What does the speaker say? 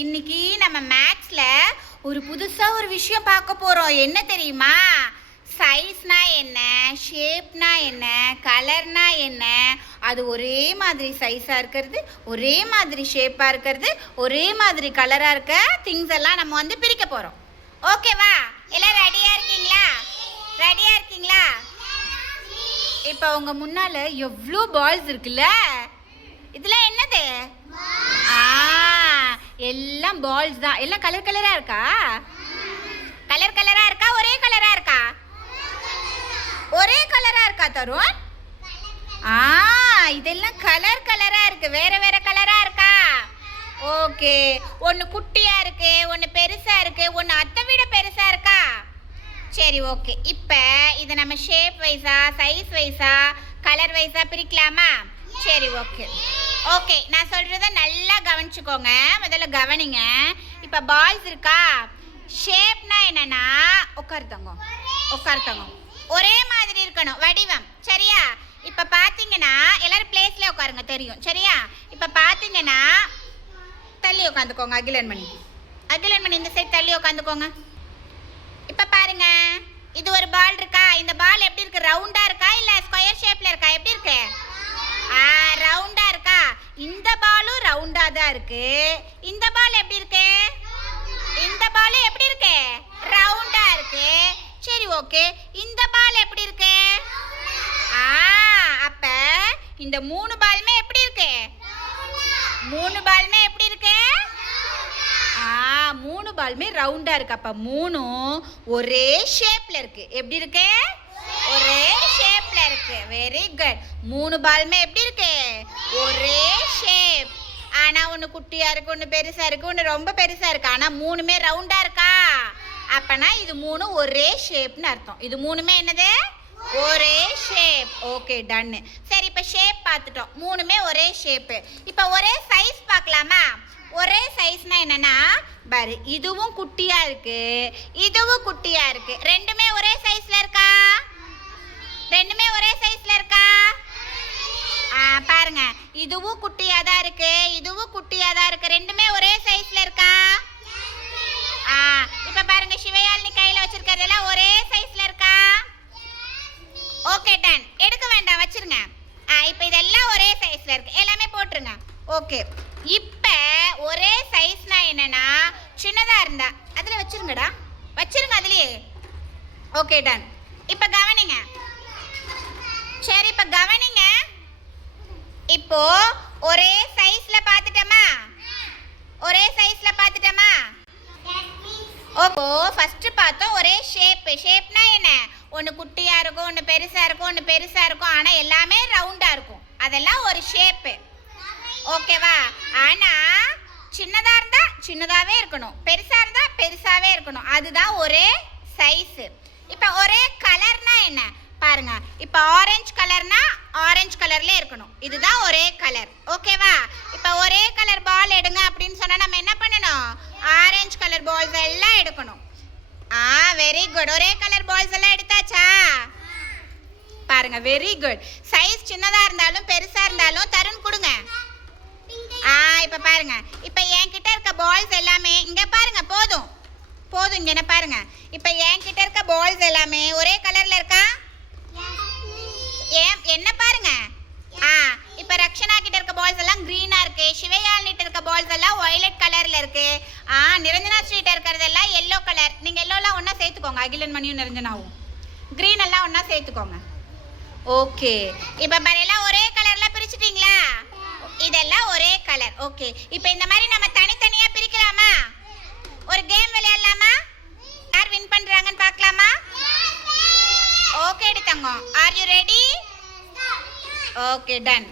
இன்னைக்கு நம்ம மேக்ஸ்ல ஒரு புதுசா ஒரு விஷயம் பார்க்க போறோம். என்ன தெரியுமா? சைஸ்னா என்ன, ஷேப்னா என்ன, கலர்னா என்ன, அது ஒரே மாதிரி சைஸா இருக்கிறது, ஒரே மாதிரி ஷேப்பா இருக்கிறது, ஒரே மாதிரி கலரா இருக்க திங்ஸ் எல்லாம் நம்ம வந்து பிரிக்க போறோம். ஓகேவா? எல்லாம் ரெடியா இருக்கீங்களா? ரெடியா இருக்கீங்களா? இப்போ உங்க முன்னால எவ்வளோ பால்ஸ் இருக்குல்ல? இதெல்லாம் என்னது? எல்லாம் பால்ஸ் தான். எல்லாம் கலர் கலரா இருக்கா? கலர் கலரா இருக்கா? ஒரே கலரா இருக்கா? ஒரே கலரா இருக்கா தருண்? இதெல்லாம் கலர் கலரா இருக்கு. வேற வேற கலரா இருக்கா? ஓகே. ஒன்னு குட்டியா இருக்கு, ஒன்னு பெருசா இருக்கு, ஒன்னு அதை விட பெருசா இருக்கா? சரி, ஓகே. இப்போ இதை நம்ம ஷேப் வைஸா, சைஸ் வைஸா, கலர் வைஸா பிரிக்கலாமா? சரி, ஓகே. ஓகே, நான் சொல்றத நல்லா கவனிச்சுக்கோங்க. முதல்ல கவனிங்க. இப்போ பால்ஸ் இருக்கா? ஷேப்னா என்னன்னா உட்காருத்தங்க, உட்காருத்தங்க, ஒரே மாதிரி இருக்கணும் வடிவம். சரியா? இப்போ பார்த்தீங்கன்னா எல்லாரும் பிளேஸ்ல உட்காருங்க, தெரியும். சரியா? இப்போ பார்த்தீங்கன்னா தள்ளி உட்காந்துக்கோங்க. அகிலன்மணி, அகிலன்மணி இந்த சைடு தள்ளி உட்காந்துக்கோங்க. இப்போ பாருங்க, இது ஒரு பால் இருக்கா? இந்த பால் எப்படி இருக்கு? ரவுண்டா இருக்கா இல்ல ஸ்கொயர் ஷேப்ல இருக்கா? எப்படி இருக்கு? ரவுண்டா இருக்கா? இந்த பாலும் ரவுண்டா தான் இருக்கு. இந்த பால் எப்படி இருக்கு? இந்த பால் எப்படி இருக்கு? ரவுண்டா இருக்கு. சரி, ஓகே. இந்த பால் எப்படி இருக்கு? அப்ப இந்த மூணு பாலுமே எப்படி இருக்கு? மூணு பாலுமே எப்படி இருக்கு? மூணு பாலுமே ரவுண்டா இருக்கு. அப்ப மூணும் ஒரே ஷேப்ல இருக்கு. எப்படி இருக்கு? ஒரே ஷேப்ல இருக்கு. Very good. மூணு பாலுமே எப்படி இருக்கு? ஒரே ஷேப். ஆனா ஒன்னு குட்டியா இருக்கு, ஒன்னு பெருசா இருக்கு, ஒன்னு ரொம்ப பெருசா இருக்கு. ஆனா மூணுமே ரவுண்டா இருக்கா? அப்பனா இது மூணு ஒரே ஷேப்னு அர்த்தம். இது மூணுமே என்னது? ஒரே ஷேப். Okay, ton. சரி, இப்போ ஷேப் பார்த்துட்டோம். மூணுமே ஒரே ஷேப். இப்போ ஒரே சைஸ் பார்க்கலாமா? ஒரே சைஸ்னா என்னன்னா பாரு, இதுவும் குட்டியா இருக்கு, இதுவும் குட்டியா இருக்கு. ரெண்டுமே ஒரே சைஸ்ல இருக்கா? ரெண்டுமே ஒரே சைஸ்ல இருக்கா? பாருங்க, இதுவும் குட்டியா தான் இருக்கு, இதுவும் குட்டியா தான் இருக்கு. ரெண்டுமே ஒரே சைஸ்ல இருக்கா? இப்ப பாருங்க, சிவயாழினி கையில வச்சிருக்கிறதெல்லாம் ஒரே சைஸ்ல இருக்கா? Okay, done. எடுக்க வேண்டாம், வச்சிருங்க. இப்போ இதெல்லாம் ஒரே சைஸ்ல இருக்கு. எல்லாமே போட்டுருங்க. ஓகே. இப்போ ஒரே சைஸ்னா என்னன்னா சின்னதா இருந்தா அதுல வச்சிருங்கடா, வச்சிருங்க அதுலயே. Okay, done. இப்போ கவனிங்க. சரி, இப்போ கவனிங்க. இப்போ ஒரே சைஸ்ல பார்த்துட்டோமா? ஒரே சைஸ்ல பார்த்துட்டோமா? ஓ, ஃபர்ஸ்ட் பார்த்தோம் ஒரே ஷேப். ஷேப்னா என்ன? ஒன்று குட்டியா இருக்கும், ஒன்று பெருசா இருக்கும், ஒன்று பெருசா இருக்கும். ஆனா எல்லாமே ரவுண்டா இருக்கும். அதெல்லாம் ஒரு ஷேப்பு. ஓகேவா? ஆனா சின்னதா இருந்தா சின்னதாவே இருக்கணும், பெருசா இருந்தா பெருசாவே இருக்கணும். அதுதான் ஒரே சைஸ். இப்போ ஒரே கலர்னா என்ன பாருங்க. இப்போ ஆரஞ்சு கலர்னா ஆரஞ்சு கலர்ல இருக்கணும். இதுதான் ஒரே கலர். ஓகேவா? இப்போ ஒரே கலர் பால் எடுங்க அப்படின்னு சொன்னா நம்ம என்ன பண்ணணும்? ஆரஞ்சு கலர் பால்ஸ் எல்லாம் எடுக்கணும். Very good. ஒரே கலர் பால்ஸ் எல்லாம் எடுத்தாச்சா? பாருங்க, வெரி குட். சைஸ் சின்னதா இருந்தாலும் பெருசா இருந்தாலும் தருண் கொடுங்க. இப்ப பாருங்க, இப்ப என்கிட்ட இருக்க பால்ஸ் எல்லாமே இங்க பாருங்க. போதும் போதும், இங்க என்ன பாருங்க. இப்ப என்கிட்ட இருக்க பால்ஸ் எல்லாமே ஒரே கலர்ல இருக்கா? என்ன பாருங்க. இப்ப ரக்ஷனா கிட்ட இருக்க பால்ஸ் எல்லாம் கிரீனா இருக்கு. சிவயாழினிட்ட இருக்க பால்ஸ் எல்லாம் வயலட் கலர்ல இருக்கு. நிரஞ்சனா ஸ்ட்ரீட் இருக்கிறதெல்லாம் எல்லோ கலர். நீங்க எல்லோலாம் ஒன்னா சேர்த்துக்கோங்க. அகிலன்மணியும் நிரஞ்சனாவும் கிரீன் எல்லாம் ஒன்னா சேர்த்துக்கோங்க. ஓகே. இப்ப பாரு, எல்லாம் ஒரே கலர்ல பிரிச்சுட்டீங்களா? இதெல்லாம் ஒரே கலர். ஓகே. இப்போ இந்த மாதிரி நம்ம தனித்தனியா பிரிக்கலாமா? ஒரு கேம் விளையாடலாமா? யார் வின் பண்றாங்கன்னு பார்க்கலாமா? ஓகே, எடுத்தங்க. Are you ready? Okay, ton.